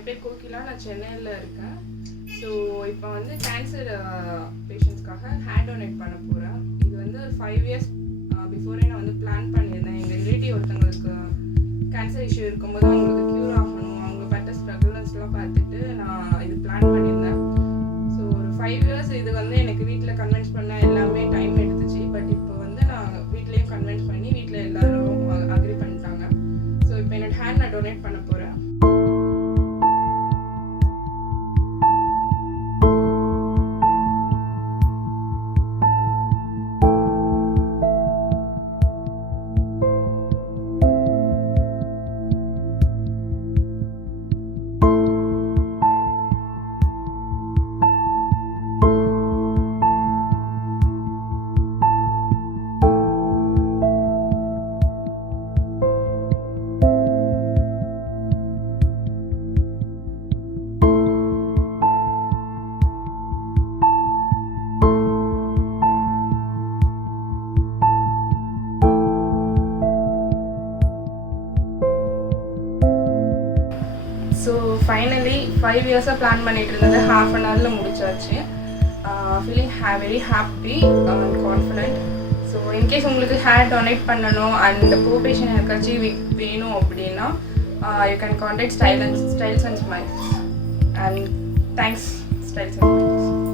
என் பேர் கோகிலா, நான் சென்னையில் இருக்கேன். ஸோ இப்போ வந்து கேன்சர் பேஷண்ட்ஸ்க்காக ஹேர் டொனேட் பண்ண போகிறேன். இது வந்து ஒரு 5 years பிஃபோரே நான் வந்து பிளான் பண்ணியிருந்தேன். எங்கள் ரிலேட்டிவ் ஒருத்தவங்களுக்கு கேன்சர் இஷ்யூ இருக்கும்போது அவங்களுக்கு க்யூர் ஆகணும், அவங்க பட்ட ஸ்ட்ரகிள்ஸ்லாம் பார்த்துட்டு நான் இது பிளான் பண்ணியிருந்தேன். ஸோ ஒரு 5 years இது வந்து எனக்கு வீட்டில் கன்வின்ஸ் பண்ண எல்லாமே டைம் எடுத்துச்சு. பட் இப்போ வந்து நான் வீட்லேயும் கன்வின்ஸ் பண்ணி வீட்டில் எல்லோரும் அக்ரி பண்ணிட்டாங்க. ஸோ இப்போ என்னோட ஹேர் நான் டொனேட் பண்ண போகிறேன். ஸோ ஃபைனலி 5 years பிளான் பண்ணிட்டு இருந்தது half an hourல முடிச்சாச்சு. Feeling very happy and confident. So in case உங்களுக்கு ஹேர் டொனேட் பண்ணணும் அண்ட் பேஷண்ட் யாருக்காச்சும் வேணும் அப்படின்னா you can contact styles and smiles. And thanks styles and smiles.